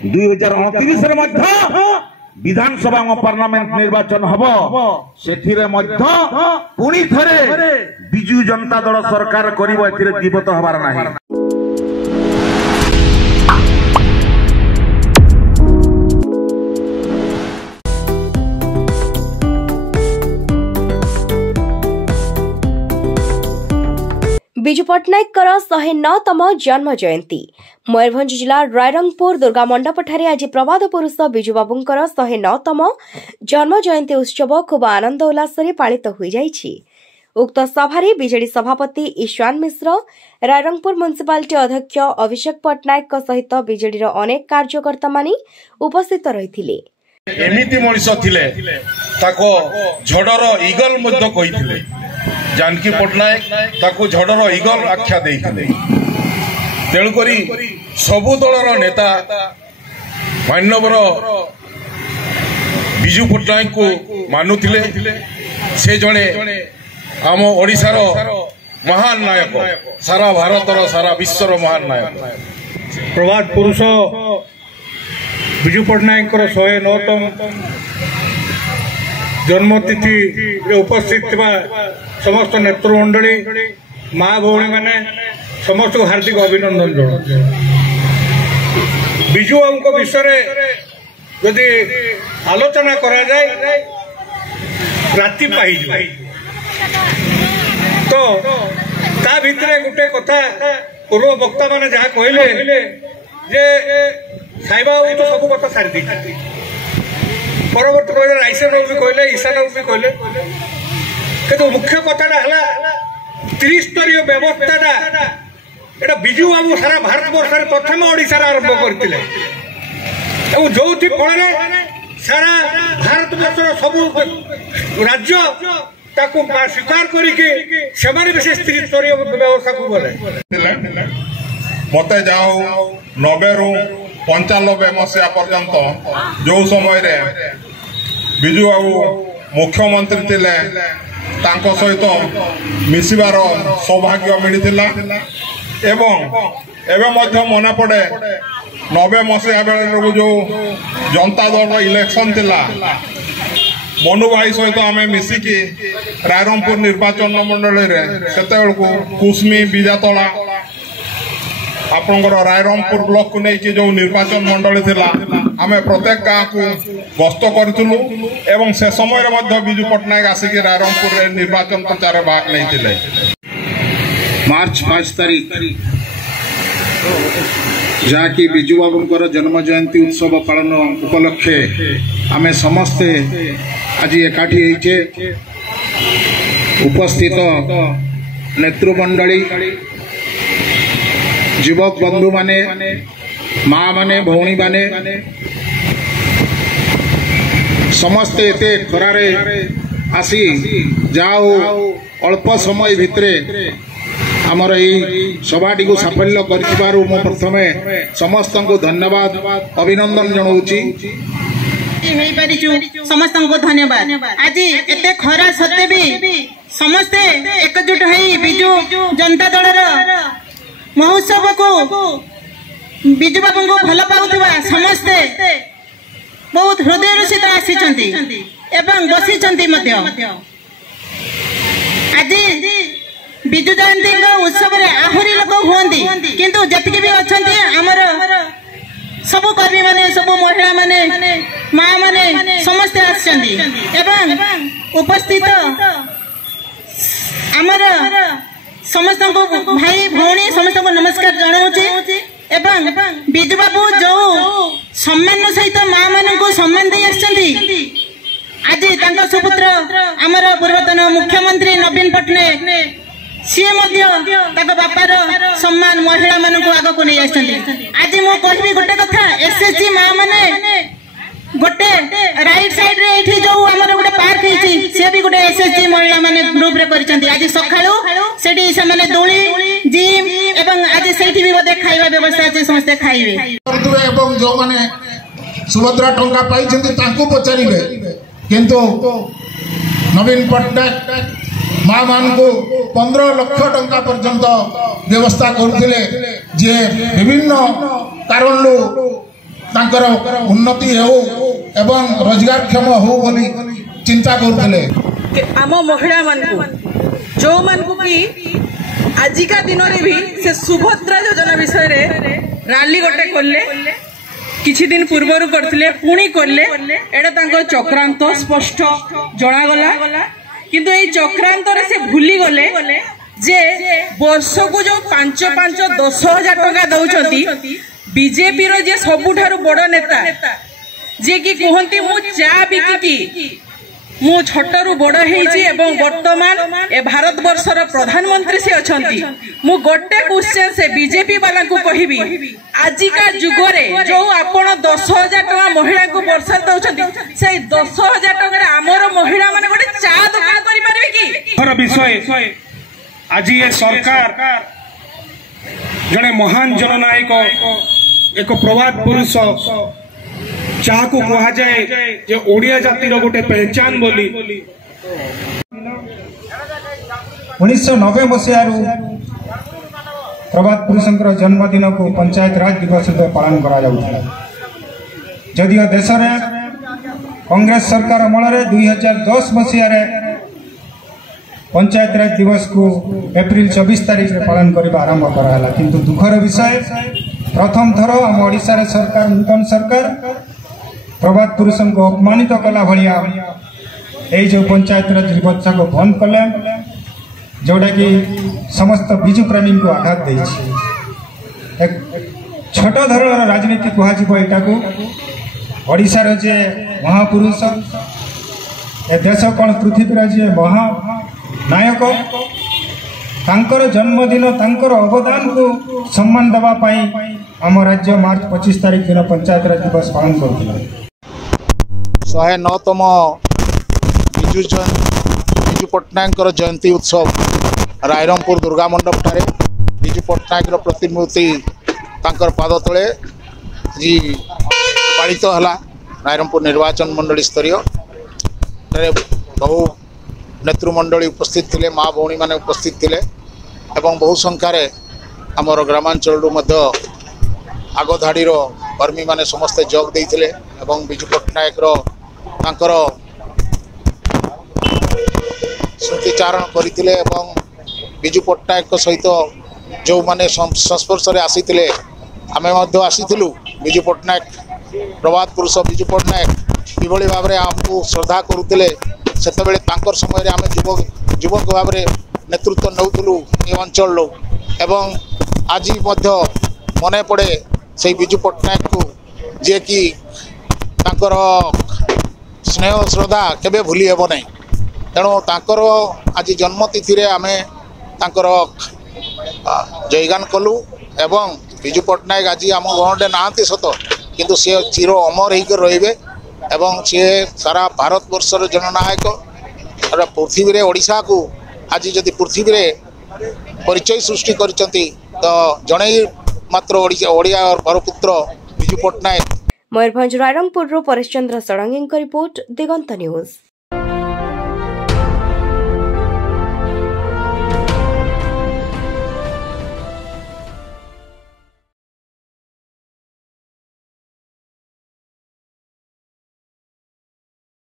2029 विधानसभा parliament निर्वाचन हम से पुणी थे बिजु जनता दल सरकार कर जीवत हबार नहीं। विजु पट्टनायक 109तम जन्म जयंती मयूरभंज जिला रायरंगपुर दुर्गा मंडप ठारे आज प्रवाद पुरुष बिजु बाबूंकर 109तम जन्म जयंती उत्सव खूब आनंद उल्लास पालित हो जाइछि। उक्त सभारे बीजेडी सभापति ईशान मिश्र, रायरंगपुर म्युनिसिपालिटी अध्यक्ष अभिषेक पट्टनायक सहित बीजेडी अनेक कार्यकर्ता मानी उपस्थित रहिथिले। एमिति मनिष थिले ताको झड़र ईगल मध्य कहिथिले। जानकी पट्टनायक ताको झड़र ईगल आख्या देइथिले। तेणुकरी सबु दलर नेता मान्यवर बिजु पट्टनायक को मानुथिले। से जणे आम ओडिशार महान नायक, सारा भारतर सारा विश्वर महान नायक प्रवाद पुरुष बिजु पट्टनायक 109तम जन्मतिथि उपस्थित समस्त नेतृमंडली माँ भौणी मैंने समस्त को हार्दिक अभिनंदन जनाऊँ। बिजु बाबू विषय यदि आलोचना करा जाए राति पाई तो ता भितरे गोटे कथा पूर्व वक्ता माने जहाँ कहले जे साईबा बाबू तो सब कथा सारी दी परवर्त राइसन बाबू भी कहले, ईशान बाबू भी कहले, किंतु मुख्य कथाटा है त्रिस्तरीय व्यवस्थाटा एटा बिजु बाबू सारा भारत वर्ष प्रथम ओडिशा आरंभ करथिले। जो फल सारा भारत वर्षर सब राज्य ताकू स्वीकार करके विशेष त्रिस्तरीय व्यवस्था को गले। मत जाओ 90 रु 95 मसीहा पर्यंत जो समय रे बिजु बाबू मुख्यमंत्री थिले तांको सहित मिसिबार सौभाग्य मिलिथिला। एवं एवं मध्य मने पड़े 90 मसीहा बेले जो जनता दल इलेक्शन थिला मनु भाई सहित आम मिसिकी रायरंगपुर निर्वाचन मंडल से कुसमी बिजातला आपंकर रायरंगपुर ब्लॉक को लेकिन जो निर्वाचन मंडल थिला आम प्रत्येक गाँव को गस्त करूँ एवं से समय बिजु पट्टनायक आसिक रायरंगपुर निर्वाचन प्रचार भाग नहीं। मार्च 5 तारीख जहाँकि बिजु बाबूंकर जन्म जयंती उत्सव पालन उपलक्षे आमे समस्ते आज एकाठी होइछे। उपस्थित नेतृमंडली, युवक बंधु माने, माँ माने, भौणी माने समस्ते एते खरारे आसी जाओ अल्प समय भितरे आमर यही सभाटी को साफल्य कर प्रथमे समस्त को धन्यवाद अभिनंदन जनाऊँगी। समस्त को धन्यवाद। आज एते खरा सत्ते भी समस्ते एकजुट होई बिजु जनता दलर महोत्सव को बिजु बाबू को भल पाउथिबा समस्ते बहुत हृदय सहित आसी एवं बसी आज बिजु जयंती उत्सव आहरी लोक हमें किंतु जतिक भी अच्छा आमर सब कर्मी माने, सब महिला माने, माँ माने समस्ते आसछन्ति उपस्थित आमर समस्त को भाई भौणी समस्त को नमस्कार जनाऊँगी। बिजु बाबू जो सम्मान सहित माँ मान को सम्मान दे आज सुपुत्र आमर पूर्वतन मुख्यमंत्री नवीन पट्टनायक सी बापार सम्मान महिला मान को आग को नहीं आज मु कहि गोटे कथा एसएचजी माँ माने गोटे राइट साइड रे जो आमर गोटे पार्क होती सी भी गोटे एसएचजी महिला माने ग्रुप रे करिसेंती। आज सकाळू सेठी से माने दोली जिम एवं आज सेठी भी बोधे खाइबा व्यवस्था अछि समस्त खाइबे एवं जो माने सुभद्रा टंका पाई तांको पचारिबे किंतु नवीन पट्टनायक माँ मान को 15 लाख टंका पर्यंत व्यवस्था करथिले जे विभिन्न कारण तांकर उन्नति हो एवं रोजगारक्षम हो बोली चिंता करुले। आम महिला मान जो मान की आजिका दिन में भी से सुभद्रा योजना विषय रे रैली गोटे कले किछि दिन पूर्वर करथिले पुणी कले एटा तांको चक्रांत स्पष्ट जणागला किंतु ए चक्रांत रे से भूली गले जे वर्ष को जो 5-5-10,000 टका दउचंती बीजेपी रो जे सबुठारु बड़ नेता जे कि कहंती मु चा बिकिकी मु छोटरू बड़ हेची एवं वर्तमान ए भारत वर्षर प्रधानमंत्री से अछंती। मु गोटे क्वेश्चन से बीजेपी वाला को कहबी आजिका जुगरे जो आपण 10,000 टका महिला को वर्ष दउछंती से 10,000 टका रे हमर महिला माने गोटे चा दुकान करि परबे की हर विषय आज ये सरकार जड़े महान जननायक एक प्रवाद पुरुष जहाँ को कहा जाए जे ओडिया जातिर गोटे पहचान बोली 1990 मसीह प्रभात पुरुषंकर जन्मदिन को पंचायत राज दिवस रूप पालन करा जाउथला। जदियो देश में कांग्रेस सरकार अमल 2010 मसीह पंचायत राज दिवस को एप्रिल 24 तारीख में पालन करने आरंभ कराला। किंतु दुखर विषय प्रथम थर आम ओडिशा सरकार नूतन सरकार प्रभात पुरुषों को अपमानित कला भाया ये जो पंचायत राज दिवस को बंद कले जोटा कि समस्त बिजु प्रेमी को आघात दे छोट धरण राजनीति कहुटा को ओडिशार जे महापुरुष ए देश कौन पृथ्वी जे महानायक तांकर जन्मदिन तांकर अवदान को सम्मान देवा आम राज्य मार्च 25 तारीख दिन पंचायत राज दिवस पालन कर 109तम विजु पट्टनायक जयंती उत्सव रायरंगपुर दुर्गा मंडप ठारे विजु पट्टनायक प्रतिमूर्ति तांकर पाद तले जी पालित हला। रायरंगपुर निर्वाचन मंडली स्तरीय बहु नेतृमंडली उपस्थित थिले, माँ भौणी माने उपस्थित थिले एवं बहु संख्यार आमर ग्रामांचल आग धाड़ीर कर्मी माने समस्ते जोग देइथिले एवं विजु पट्टनायक तांकर स्मृतिचारण करथिले एवं विजु पट्टनायक सहित जो माने संस्पर्श रे आसीथिले आमे मध्य आसीथिलु। विजु पट्टनायक प्रभात पुरुष विजु पट्टनायक किभଳି भाबरे आमको श्रद्धा करुथिले सेतबेले तांकर समय रे आमे युवक भाबरे नेतृत्व नउथुलु ए अंचल एवं आज मध्य मने पड़े से विजु पट्टनायक को जे कि तांकर स्नेह श्रद्धा केबे भूली हेबो नै। तेणु तांकर आज जन्मतिथि रे आमे तांकर जयगान कलु एवं विजु पट्टनायक आज आम गणडे नाहांती सत किंतु से चिर अमर होकर रहिबे एवं से सारा भारत वर्षर जननायक पृथ्वी रे ओडिशा को आज जदि पृथ्वी रे परिचय सृष्टि करचंती तो जणे मात्र ओडिया और भरपुत्र विजु पट्टनायक। मयूरभंज रायरंगपुर परेश चंद्र षडंगी रिपोर्ट दिगंत न्यूज।